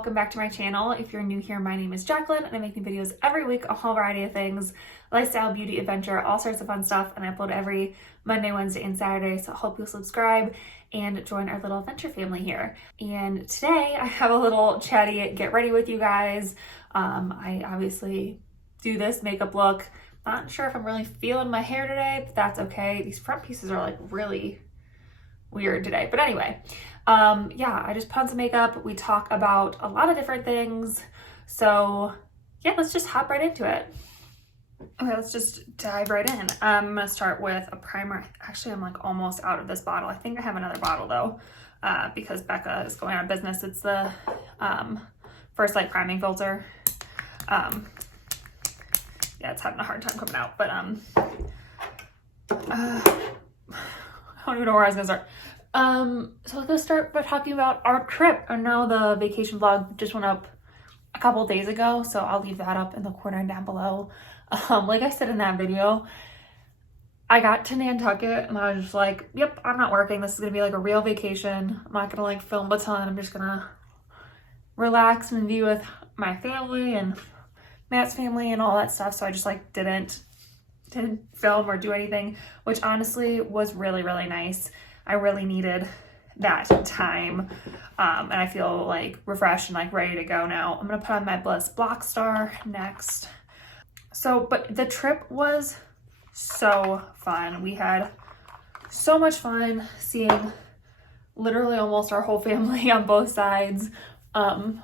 welcome back to my channel. If you're new here, my name is Jacqueline and I'm making videos every week, a whole variety of things, lifestyle, beauty, adventure, all sorts of fun stuff, and I upload every Monday, Wednesday, and Saturday, so I hope you'll subscribe and join our little adventure family here. And today I have a little chatty get ready with you guys. I obviously do this makeup look. Not sure if I'm really feeling my hair today, but that's okay. These front pieces are like really weird today, but anyway. Yeah, I just put on some makeup. We talk about a lot of different things. So yeah, let's just hop right into it. Okay, let's just dive right in. I'm gonna start with a primer. Actually, I'm like almost out of this bottle. I think I have another bottle though, because Becca is going out of business. It's the First Light priming filter. Yeah, it's having a hard time coming out, but I don't even know where I was gonna start. So let's go start by talking about our trip. I know the vacation vlog just went up a couple days ago, so I'll leave that up in the corner down below. Like I said in that video, I got to Nantucket and I was just like, yep, I'm not working. This is gonna be like a real vacation. I'm not gonna like film a ton. I'm just gonna relax and be with my family and Matt's family and all that stuff. So I just like didn't film or do anything, which honestly was really, really nice. I really needed that time, and I feel like refreshed and like ready to go now. I'm gonna put on my Bliss Block Star next. But the trip was so fun. We had so much fun seeing literally almost our whole family on both sides. It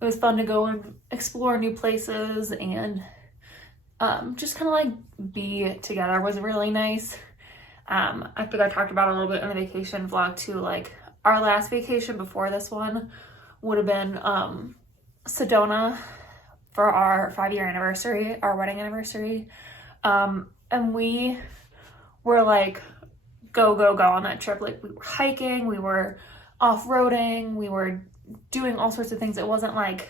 was fun to go and explore new places and just kind of like be together. It was really nice. I think I talked about it a little bit in the vacation vlog too. Like our last vacation before this one would have been Sedona for our 5-year anniversary, our wedding anniversary. And we were like go on that trip. Like we were hiking, we were off-roading, we were doing all sorts of things. It wasn't like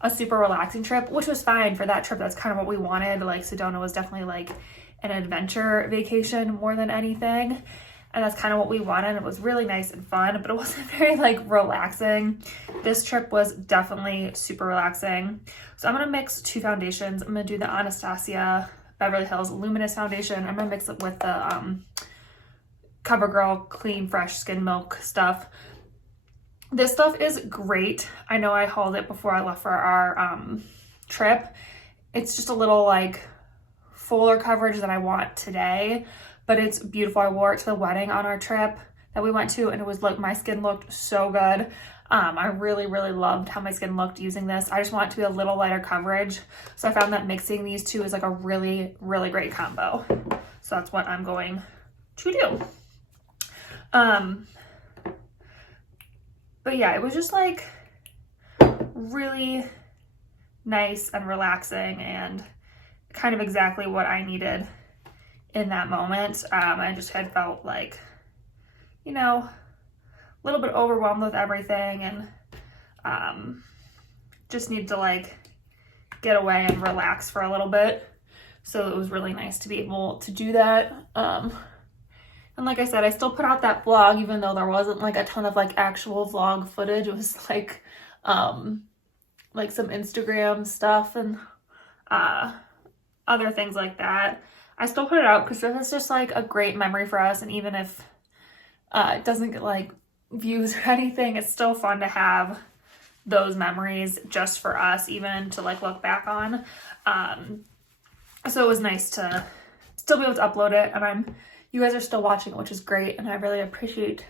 a super relaxing trip, which was fine for that trip. That's kind of what we wanted. Like Sedona was definitely like an adventure vacation more than anything, and that's kind of what we wanted. It was really nice and fun, but it wasn't very like relaxing. This trip was definitely super relaxing. So I'm gonna mix two foundations. I'm gonna do the Anastasia Beverly Hills Luminous Foundation. I'm gonna mix it with the CoverGirl Clean Fresh Skin Milk stuff. This stuff is great. I know I hauled it before I left for our trip. It's just a little like fuller coverage that I want today, but it's beautiful. I wore it to the wedding on our trip that we went to, and it was like my skin looked so good. I really loved how my skin looked using this. I just want it to be a little lighter coverage, so I found that mixing these two is like a really great combo. So that's what I'm going to do. But yeah, it was just like really nice and relaxing and kind of exactly what I needed in that moment. I just had felt like, you know, a little bit overwhelmed with everything, and just need to like get away and relax for a little bit. So it was really nice to be able to do that. And like I said, I still put out that vlog, even though there wasn't like a ton of like actual vlog footage. It was like some Instagram stuff and other things like that. I still put it out because it's just like a great memory for us, and even if it doesn't get like views or anything, it's still fun to have those memories just for us, even to like look back on. So it was nice to still be able to upload it, and you guys are still watching, which is great, and I really appreciate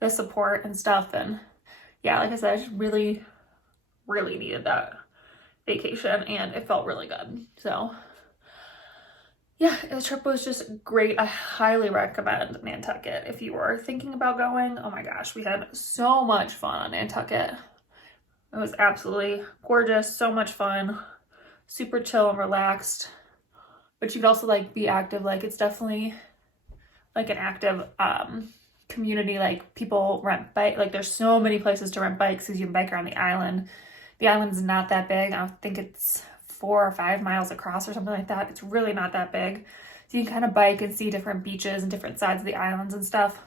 the support and stuff. And yeah, like I said, I just really needed that vacation, and it felt really good. So yeah, the trip was just great. I highly recommend Nantucket if you were thinking about going. Oh my gosh, we had so much fun on Nantucket. It was absolutely gorgeous, so much fun, super chill and relaxed. But you could also like be active. Like it's definitely like an active community. Like people rent bike. Like there's so many places to rent bikes because you can bike around the island. The island's not that big. I think it's 4 or 5 miles across or something like that. It's really not that big. So you can kind of bike and see different beaches and different sides of the islands and stuff.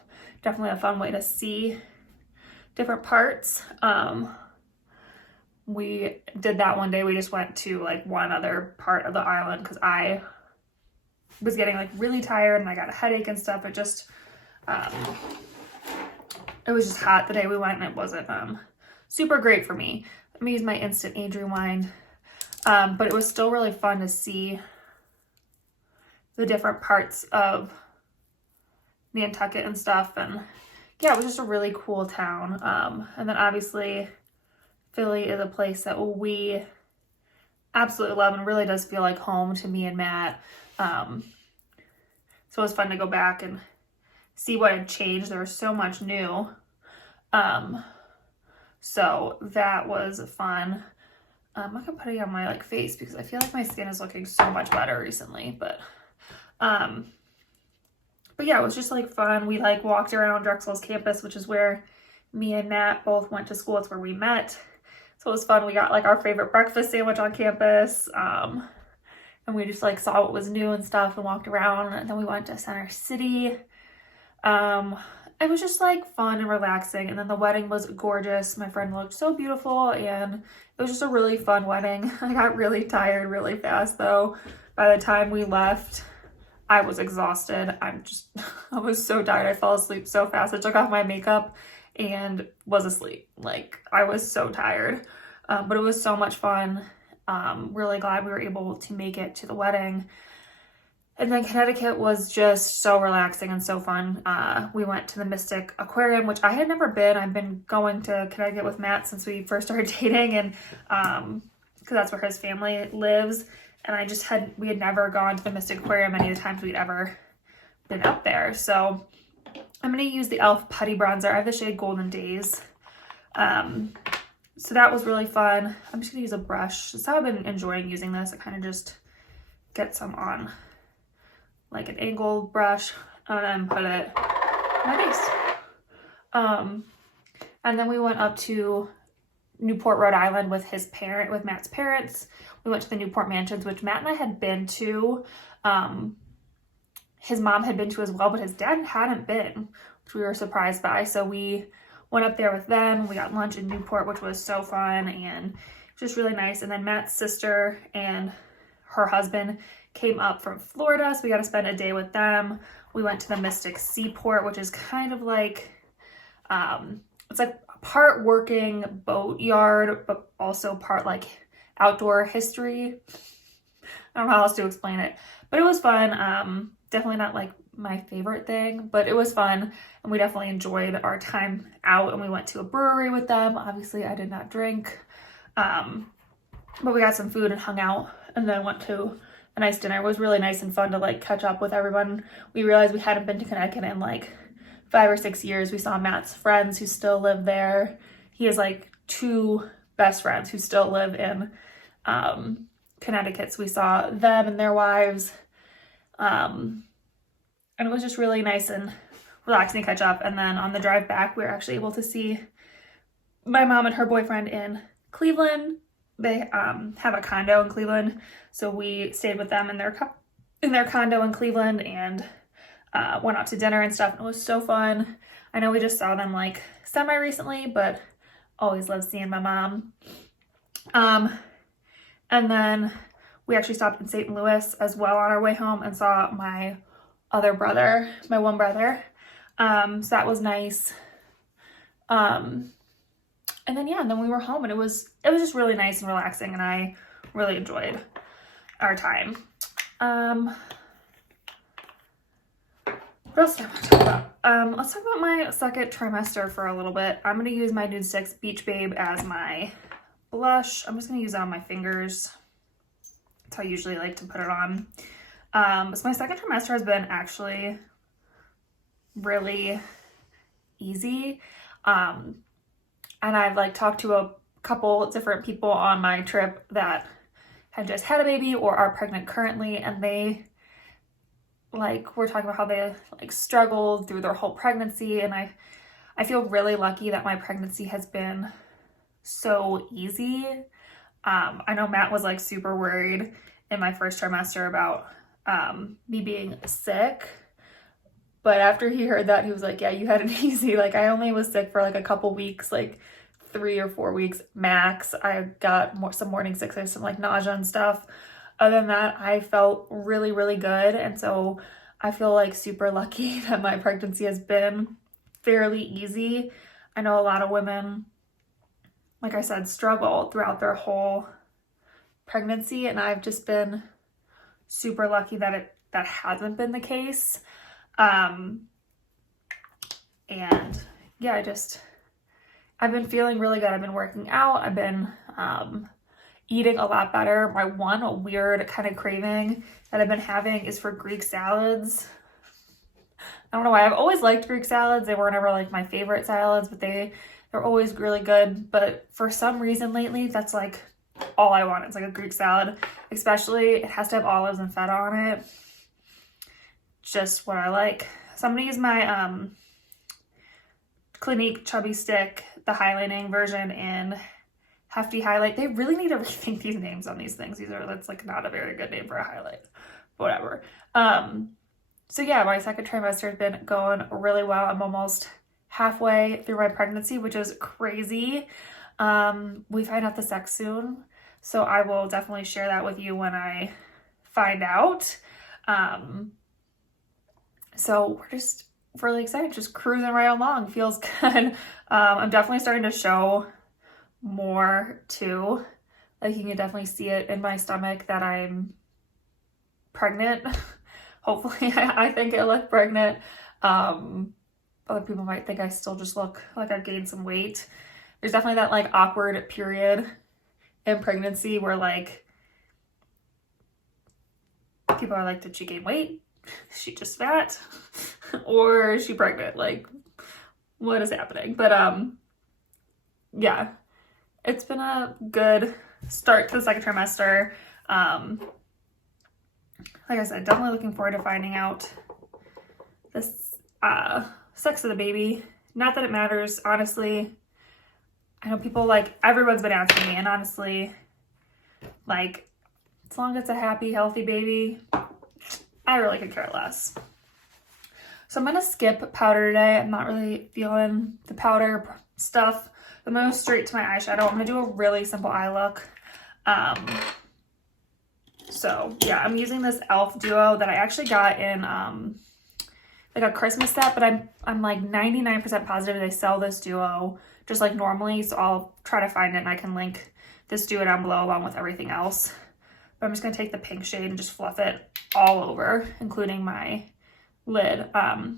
Definitely a fun way to see different parts. we did that one day. We just went to like one other part of the island because I was getting like really tired and I got a headache and stuff. It just, it was just hot the day we went and it wasn't super great for me. Let me use my instant age rewind. But it was still really fun to see the different parts of Nantucket and stuff. And yeah, it was just a really cool town. And then obviously Philly is a place that we absolutely love and really does feel like home to me and Matt. So it was fun to go back and see what had changed. There was so much new. So that was fun. I'm not gonna put it on my like face because I feel like my skin is looking so much better recently, but yeah, it was just like fun. We like walked around Drexel's campus, which is where me and Matt both went to school. It's where we met. So it was fun. We got like our favorite breakfast sandwich on campus. And we just like saw what was new and stuff and walked around. And then we went to Center City. It was just like fun and relaxing. And then the wedding was gorgeous. My friend looked so beautiful and it was just a really fun wedding. I got really tired really fast though. By the time we left, I was exhausted. I was so tired. I fell asleep so fast. I took off my makeup and was asleep. Like I was so tired. But it was so much fun. Really glad we were able to make it to the wedding. And then Connecticut was just so relaxing and so fun. We went to the Mystic Aquarium, which I had never been. I've been going to Connecticut with Matt since we first started dating, and because that's where his family lives. And we had never gone to the Mystic Aquarium any of the times we'd ever been up there. So I'm going to use the e.l.f. Putty Bronzer. I have the shade Golden Days. So that was really fun. I'm just going to use a brush. That's how I've been enjoying using this. I kind of just get some on like an angled brush and then put it on my face. And then we went up to Newport, Rhode Island with Matt's parents. We went to the Newport Mansions, which Matt and I had been to. His mom had been to as well, but his dad hadn't been, which we were surprised by. So we went up there with them. We got lunch in Newport, which was so fun and just really nice. And then Matt's sister and her husband came up from Florida, so we got to spend a day with them. We went to the Mystic Seaport, which is kind of like, it's like a part working boat yard, but also part like outdoor history. I don't know how else to explain it, but it was fun. Definitely not like my favorite thing, but it was fun, and we definitely enjoyed our time out, and we went to a brewery with them. Obviously, I did not drink, but we got some food and hung out, and then went to a nice dinner. It was really nice and fun to like catch up with everyone. We realized we hadn't been to Connecticut in like 5 or 6 years. We saw Matt's friends who still live there. He has like 2 best friends who still live in Connecticut. So we saw them and their wives. And it was just really nice and relaxing to catch up. And then on the drive back, we were actually able to see my mom and her boyfriend in Cleveland. They have a condo in Cleveland, so we stayed with them in their condo in Cleveland and went out to dinner and stuff. And it was so fun. I know we just saw them like semi-recently, but always love seeing my mom. And then we actually stopped in St. Louis as well on our way home and saw my other brother, my one brother. So that was nice. And then, yeah, and then we were home, and it was just really nice and relaxing, and I really enjoyed our time. What else do I want to talk about? Let's talk about my second trimester for a little bit. I'm going to use my Nude 6 Beach Babe as my blush. I'm just going to use it on my fingers. That's how I usually like to put it on. So my second trimester has been actually really easy. And I've like talked to a couple different people on my trip that have just had a baby or are pregnant currently, and they like were talking about how they like struggled through their whole pregnancy. And I feel really lucky that my pregnancy has been so easy. I know Matt was like super worried in my first trimester about me being sick. But after he heard that, he was like, yeah, you had it easy. Like, I only was sick for like a couple weeks, like 3 or 4 weeks max. I got some morning sickness, some like nausea and stuff. Other than that, I felt really, really good. And so I feel like super lucky that my pregnancy has been fairly easy. I know a lot of women, like I said, struggle throughout their whole pregnancy, and I've just been super lucky that that hasn't been the case. And yeah, I've been feeling really good. I've been working out. I've been eating a lot better. My one weird kind of craving that I've been having is for Greek salads. I don't know why. I've always liked Greek salads. They were never like my favorite salads, but they're always really good. But for some reason lately, that's like all I want. It's like a Greek salad, especially it has to have olives and feta on it. Just what I like. So I'm gonna use my Clinique Chubby Stick, the highlighting version in Hefty Highlight. They really need to rethink these names on these things. That's like not a very good name for a highlight. Whatever. So yeah, my second trimester has been going really well. I'm almost halfway through my pregnancy, which is crazy. We find out the sex soon, so I will definitely share that with you when I find out. So we're just really excited, just cruising right along. Feels good. I'm definitely starting to show more too. Like you can definitely see it in my stomach that I'm pregnant. Hopefully I think I look pregnant. Other people might think I still just look like I've gained some weight. There's definitely that like awkward period in pregnancy where like people are like, did she gain weight? Is she just fat? Or is she pregnant? Like, what is happening? But yeah, it's been a good start to the second trimester. Like I said, definitely looking forward to finding out this sex of the baby. Not that it matters, honestly. I know people everyone's been asking me, and honestly, like, as long as it's a happy, healthy baby, I really could care less. So I'm gonna skip powder today. I'm not really feeling the powder stuff. I'm gonna go straight to my eyeshadow. I'm gonna do a really simple eye look. So yeah, I'm using this e.l.f. duo that I actually got in like a Christmas set, but I'm like 99% positive they sell this duo just like normally, so I'll try to find it and I can link this duo down below along with everything else. But I'm just gonna take the pink shade and just fluff it all over, including my lid. But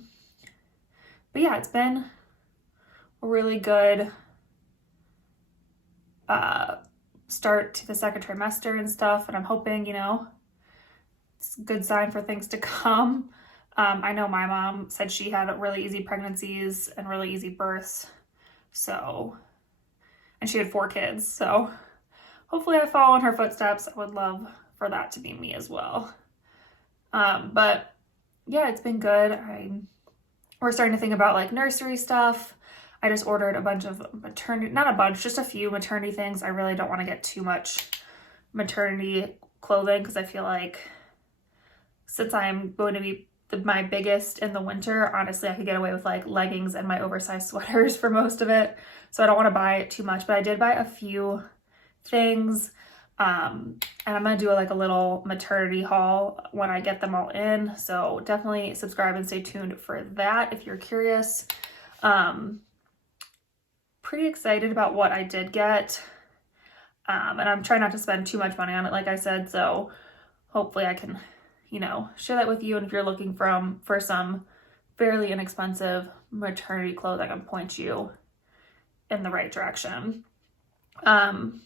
yeah, it's been a really good start to the second trimester and stuff, and I'm hoping, it's a good sign for things to come. I know my mom said she had really easy pregnancies and really easy births, and she had 4 kids, so hopefully I follow in her footsteps. I would love for that to be me as well. But yeah, it's been good. We're starting to think about like nursery stuff. I just ordered a bunch of just a few maternity things. I really don't want to get too much maternity clothing because I feel like since I'm going to be my biggest in the winter, honestly, I could get away with like leggings and my oversized sweaters for most of it. So I don't want to buy too much, but I did buy a few things. And I'm going to do like a little maternity haul when I get them all in. So definitely subscribe and stay tuned for that if you're curious. Pretty excited about what I did get. And I'm trying not to spend too much money on it, like I said. So hopefully I can, share that with you. And if you're looking for some fairly inexpensive maternity clothes, I can point you in the right direction. But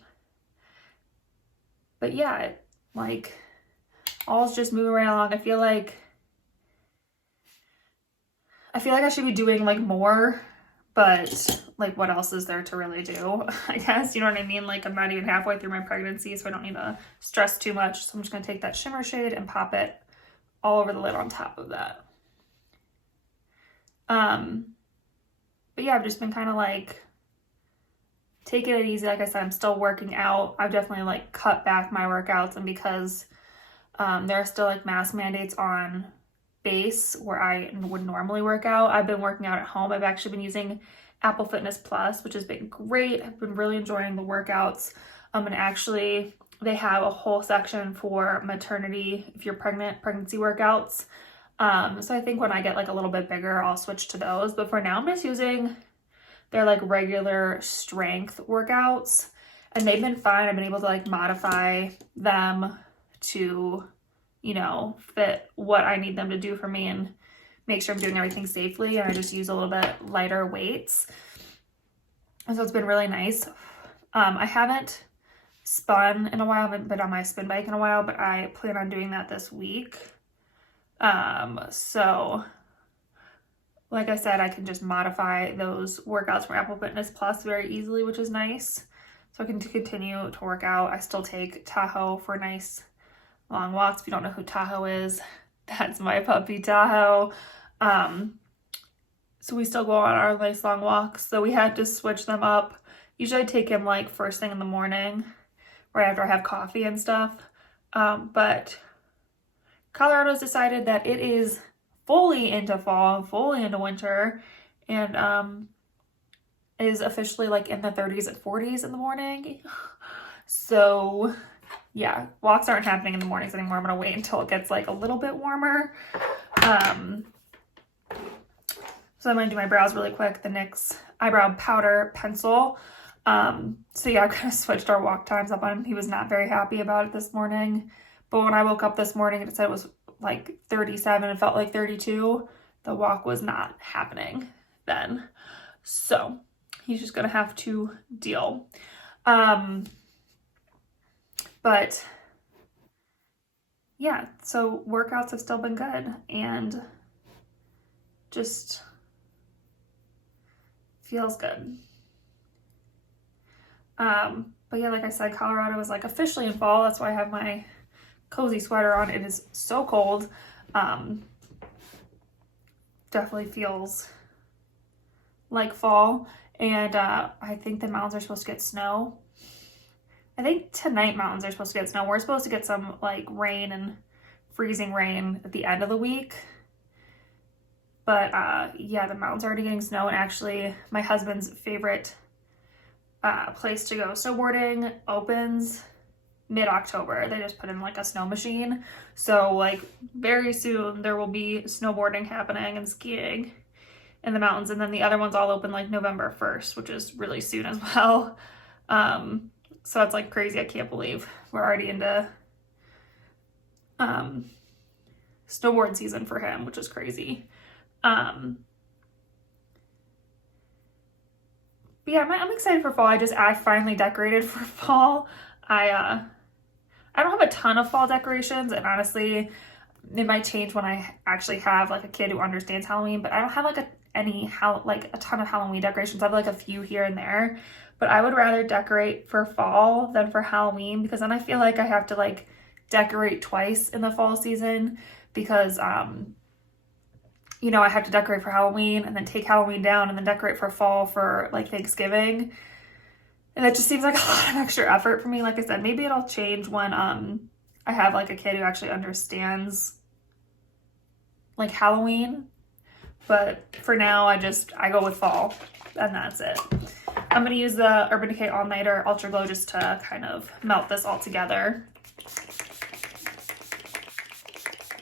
yeah, all's just moving right along. I feel like I should be doing like more, but like what else is there to really do? I guess, you know what I mean? Like I'm not even halfway through my pregnancy, so I don't need to stress too much. So I'm just gonna take that shimmer shade and pop it all over the lid on top of that. But yeah, I've just been kind of like taking it easy. Like I said, I'm still working out. I've definitely like cut back my workouts, and because there are still like mask mandates on base where I would normally work out, I've been working out at home. I've actually been using Apple Fitness Plus, which has been great. I've been really enjoying the workouts. And actually they have a whole section for maternity, if you're pregnant, pregnancy workouts. So I think when I get like a little bit bigger, I'll switch to those. But for now, I'm just using their like regular strength workouts, and they've been fine. I've been able to like modify them to, you know, fit what I need them to do for me and make sure I'm doing everything safely. And I just use a little bit lighter weights. And so it's been really nice. I haven't spun in a while. I haven't been on my spin bike in a while, but I plan on doing that this week. So like I said, I can just modify those workouts from Apple Fitness Plus very easily, which is nice. So I can continue to work out. I still take Tahoe for nice long walks. If you don't know who Tahoe is, that's my puppy Tahoe. So we still go on our nice long walks. So we had to switch them up. Usually I take him like first thing in the morning, right after I have coffee and stuff. But Colorado's decided that it is fully into fall, fully into winter, and is officially like in the 30s and 40s in the morning. So yeah, walks aren't happening in the mornings anymore. I'm gonna wait until it gets like a little bit warmer. So I'm gonna do my brows really quick. The NYX eyebrow powder pencil. So yeah, I kind of switched our walk times up on him. He was not very happy about it this morning. But when I woke up this morning and it said it was like 37 and felt like 32, the walk was not happening then. So he's just gonna have to deal. But yeah, so workouts have still been good and just feels good. But yeah, like I said, Colorado is like officially in fall. That's why I have my cozy sweater on. It is so cold. Definitely feels like fall. And I think the mountains are supposed to get snow. I think tonight mountains are supposed to get snow. We're supposed to get some like rain and freezing rain at the end of the week. But yeah, the mountains are already getting snow. And actually my husband's favorite place to go snowboarding opens mid-October. They just put in like a snow machine. So like very soon there will be snowboarding happening and skiing in the mountains. And then the other ones all open like November 1st, which is really soon as well. So that's like crazy. I can't believe we're already into snowboard season for him, which is crazy. But yeah, I'm excited for fall. I finally decorated for fall. I don't have a ton of fall decorations, and honestly, it might change when I actually have like a kid who understands Halloween, but I don't have like a ton of Halloween decorations. I have like a few here and there, but I would rather decorate for fall than for Halloween, because then I feel like I have to like decorate twice in the fall season, because you know, I have to decorate for Halloween and then take Halloween down and then decorate for fall for like Thanksgiving. And that just seems like a lot of extra effort for me. Like I said, maybe it'll change when I have like a kid who actually understands like Halloween. But for now, I go with fall, and that's it. I'm gonna use the Urban Decay All Nighter Ultra Glow just to kind of melt this all together.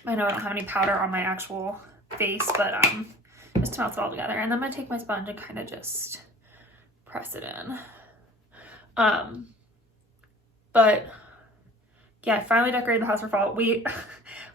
I know I don't have any powder on my actual face, but just to melt it all together. And then I'm gonna take my sponge and kind of just press it in. But yeah, I finally decorated the house for fall. Me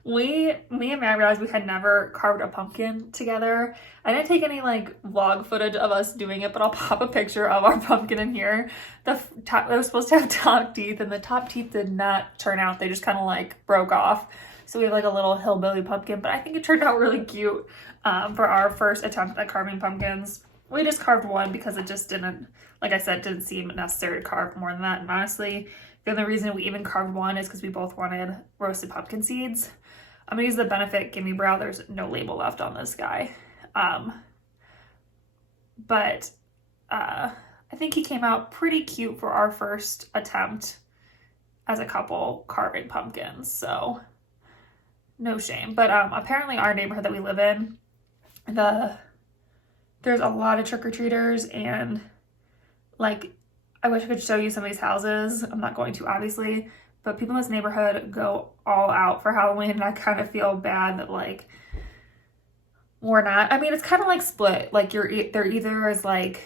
and Matt realized we had never carved a pumpkin together. I didn't take any like vlog footage of us doing it, but I'll pop a picture of our pumpkin in here. It was supposed to have top teeth, and the top teeth did not turn out. They just kind of like broke off. So we have like a little hillbilly pumpkin, but I think it turned out really cute for our first attempt at carving pumpkins. We just carved one because it just didn't, like I said, didn't seem necessary to carve more than that. And honestly, the only reason we even carved one is because we both wanted roasted pumpkin seeds. I'm gonna use the Benefit Gimme Brow. There's no label left on this guy. But I think he came out pretty cute for our first attempt as a couple carving pumpkins. So no shame. But apparently our neighborhood that we live in, the there's a lot of trick-or-treaters, and like, I wish I could show you some of these houses. I'm not going to, obviously, but people in this neighborhood go all out for Halloween, and I kind of feel bad that like we're not. I mean, it's kind of like split. Like there either is like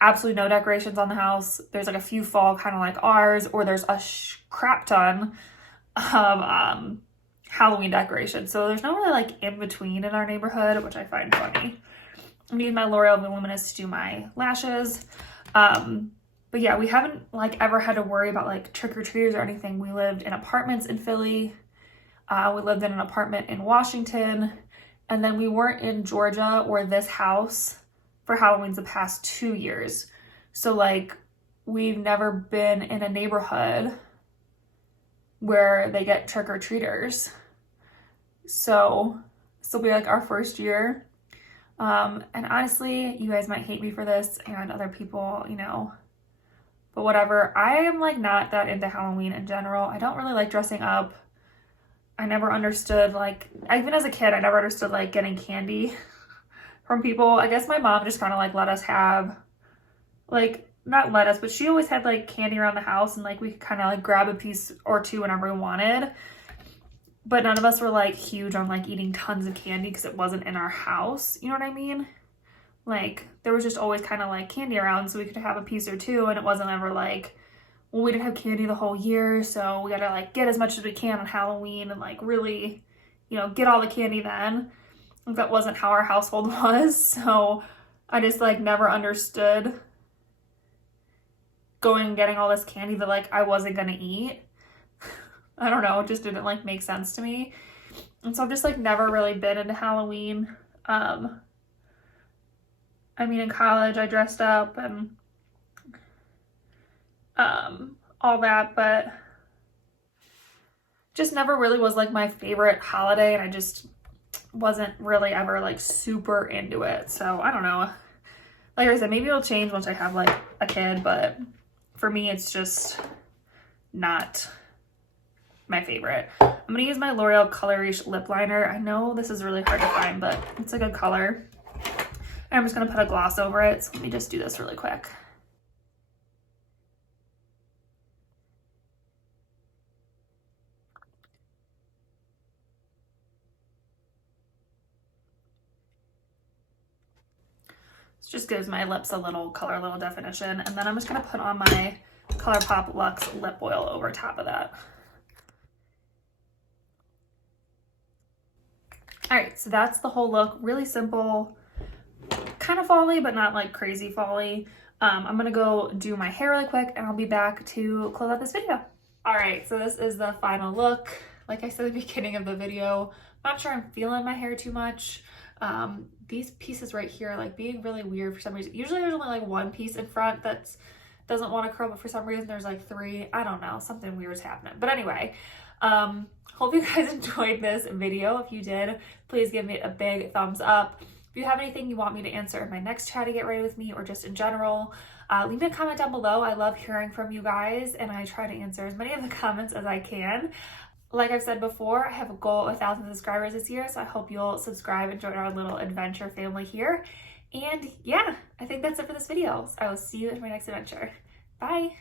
absolutely no decorations on the house. There's like a few fall, kind of like ours, or there's a crap ton of Halloween decorations. So there's no really like in between in our neighborhood, which I find funny. I'm using my L'Oreal Luminous to do my lashes. But yeah, we haven't like ever had to worry about like trick-or-treaters or anything. We lived in apartments in Philly. We lived in an apartment in Washington. And then we weren't in Georgia or this house for Halloween's the past 2 years. So like we've never been in a neighborhood where they get trick-or-treaters. So this will be like our first year. And honestly, you guys might hate me for this and other people, you know, but whatever. I am like not that into Halloween in general. I don't really like dressing up. I never understood, like, even as a kid, I never understood like getting candy from people. I guess my mom just kind of like let us have, like, not let us, but she always had like candy around the house, and like we could kind of like grab a piece or two whenever we wanted. But none of us were like huge on like eating tons of candy because it wasn't in our house. You know what I mean? Like there was just always kind of like candy around, so we could have a piece or two, and it wasn't ever like, well, we didn't have candy the whole year, so we gotta like get as much as we can on Halloween and like really, you know, get all the candy then. That wasn't how our household was. So I just like never understood going and getting all this candy that like I wasn't gonna eat. I don't know, it just didn't like make sense to me. And so I've just like never really been into Halloween. I mean, in college I dressed up and all that, but just never really was like my favorite holiday, and I just wasn't really ever like super into it. So I don't know. Like I said, maybe it'll change once I have like a kid, but for me it's just not my favorite. I'm gonna use my L'Oreal Colorish lip liner. I know this is really hard to find, but it's a good color. And I'm just gonna put a gloss over it. So let me just do this really quick. This just gives my lips a little color, a little definition. And then I'm just gonna put on my ColourPop Luxe lip oil over top of that. All right, so that's the whole look. Really simple, kind of fall-y, but not like crazy fall-y. I'm gonna go do my hair really quick, and I'll be back to close out this video. All right, so this is the final look. Like I said at the beginning of the video, I'm not sure I'm feeling my hair too much. These pieces right here are like being really weird for some reason. Usually there's only like one piece in front that doesn't want to curl, but for some reason there's like three. I don't know, something weird's happening. But anyway, hope you guys enjoyed this video. If you did, please give me a big thumbs up. If you have anything you want me to answer in my next chat to get ready with me, or just in general, leave me a comment down below. I love hearing from you guys, and I try to answer as many of the comments as I can. Like I've said before, I have a goal of 1,000 subscribers this year, so I hope you'll subscribe and join our little adventure family here. And yeah, I think that's it for this video. So I will see you in my next adventure. Bye!